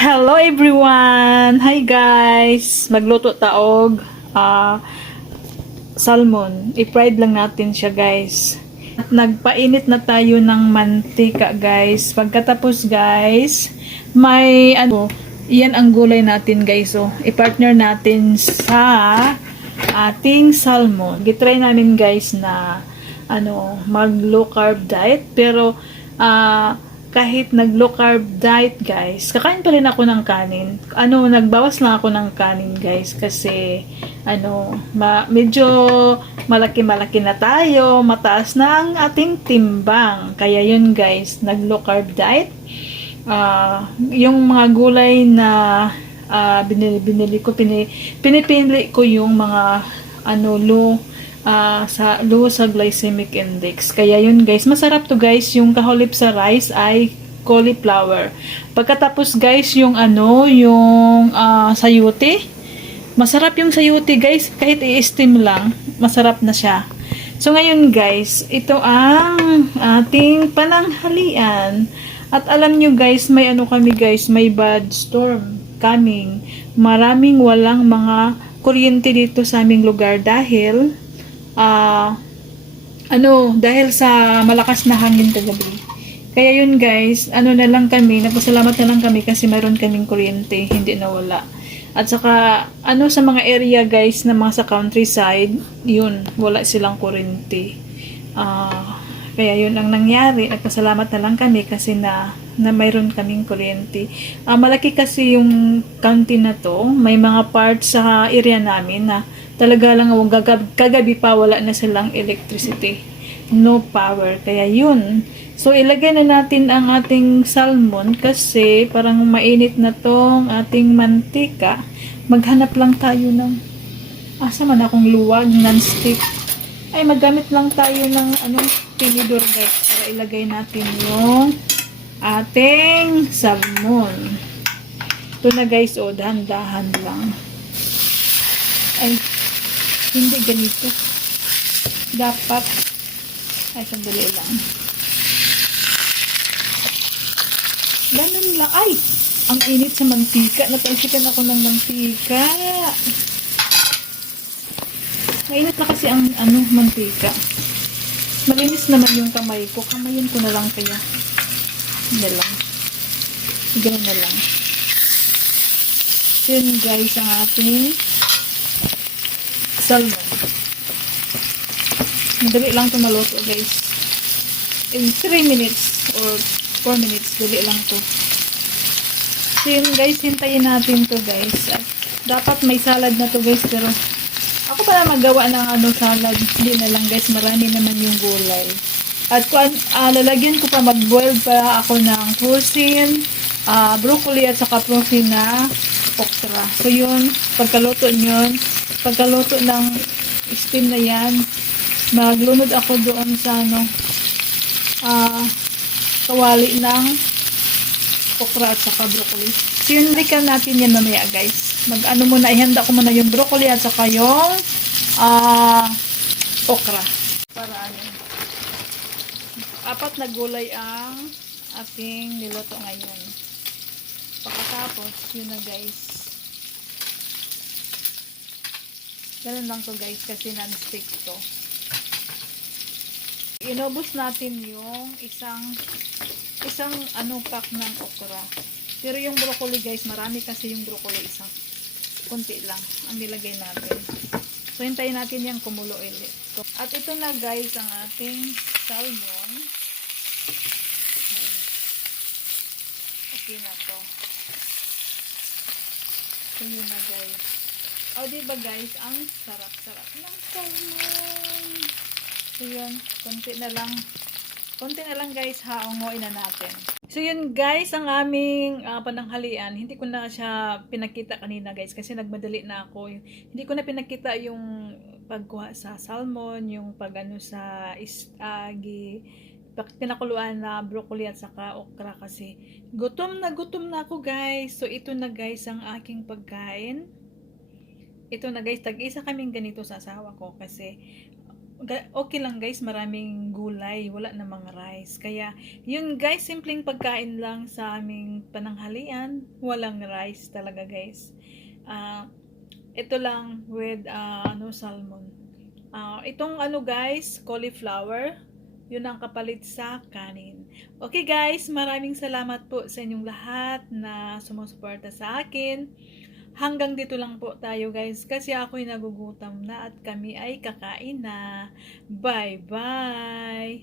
Hello everyone! Hi guys! Magluto taog ah salmon. I-fried lang natin siya guys. At nagpainit na tayo ng mantika guys. Pagkatapos guys, may ano, iyan ang gulay natin guys. So, i-partner natin sa ating salmon. Gitry namin guys na ano, mag low carb diet pero ah kahit nag low carb diet guys, kakain pa rin ako ng kanin. Ano, nagbawas lang ako ng kanin guys kasi ano, ma- medyo malaki-malaki na tayo, mataas na ang ating timbang. Kaya yun guys, nag low carb diet. Ah, yung mga gulay na ah, binili, binili ko, pini, pinipili ko yung mga ano, low ah, sa low sa glycemic index. Kaya yun guys, masarap to guys, yung kahulip sa rice ay cauliflower. Pagkatapos guys, yung ano, yung ah, sayuti. Masarap yung sayuti guys, kahit i-steam lang, masarap na siya. So ngayon guys, ito ang ating pananghalian. At alam nyo guys, may ano kami guys, may bad storm coming. Maraming walang mga kuryente dito sa aming lugar dahil ah ano, dahil sa malakas na hangin kagabi. Kaya yun guys, ano na lang kami, nagpasalamat na lang kami kasi mayroon kaming kuryente, hindi nawala. At saka, ano sa mga area guys na mga sa countryside, yun, wala silang kuryente. Ah, kaya yun ang nangyari, nagpasalamat na lang kami kasi na, na mayroon kaming kuryente. Ah, malaki kasi yung county na to, may mga parts sa area namin na talaga lang oh, gagab- kagabi pa wala na silang electricity. No power. Kaya yun. So, ilagay na natin ang ating salmon kasi parang mainit na tong ating mantika. Maghanap lang tayo ng asa man akong luwag, non-stick. Ay, maggamit lang tayo ng anong tinidor guys para ilagay natin yung ating salmon. Ito na guys, o, dahan-dahan lang. Hindi ganito. Dapat, ay, sandali lang. Ganun lang. Ay! Ang init sa mantika. Natalsikan ako ng mantika. Mainit na kasi ang ano, mantika. Malinis naman yung kamay ko. Kamayin ko na lang kaya. Hindi lang. Ganun na lang. Yun guys, ang ating salmon. Madali lang ito maluto guys. In 3 minutes or 4 minutes, dali lang to. So yun guys, hintayin natin to guys. At dapat may salad na to guys, pero ako pala magawa ng ano salad. Hindi na lang guys, marami naman yung gulay. At kung uh, lalagyan ko pa, mag-boil pa ako ng protein, ah, broccoli at saka protein na okra. So yun, pagkaluto nyon, pagkaluto ng steam na yan, maglunod ako doon sa ano, ah, kawali ng okra at saka broccoli. So yun, natin yan mamaya guys. Mag ano muna, ihanda ko muna yung broccoli at saka yung ah, okra. Para ano. Apat na gulay ang ating niluto ngayon. Pagkatapos, yun na guys. Ganun lang to guys kasi non-stick to. Inubos natin yung isang isang ano pack ng okra. Pero yung broccoli guys, marami kasi yung broccoli isang kunti lang ang nilagay natin. So hintayin natin yung kumulo ulit. So, at ito na guys ang ating salmon. Okay. Okay na to. So yun na guys. O diba guys, ang sarap-sarap ng salmon. So yun, konti na lang. Konti na lang guys, haungoy na natin. So yun guys, ang aming ah, pananghalian. Hindi ko na siya pinakita kanina guys kasi nagmadali na ako. Hindi ko na pinakita yung pagkuha sa salmon, yung pagano sa istagi, pinakuluan na broccoli at saka okra kasi gutom na gutom na ako guys. So ito na guys ang aking pagkain. Ito na guys, tag-isa kaming ganito sa asawa ko kasi okay lang guys, maraming gulay, wala namang rice. Kaya, yun guys, simpleng pagkain lang sa aming pananghalian, walang rice talaga guys. Ah, ito lang with ah, ano salmon. Ah, itong ano guys, cauliflower, yun ang kapalit sa kanin. Okay guys, maraming salamat po sa inyong lahat na sumusuporta sa akin. Hanggang dito lang po tayo guys kasi ako'y nagugutom na at kami ay kakain na. Bye bye!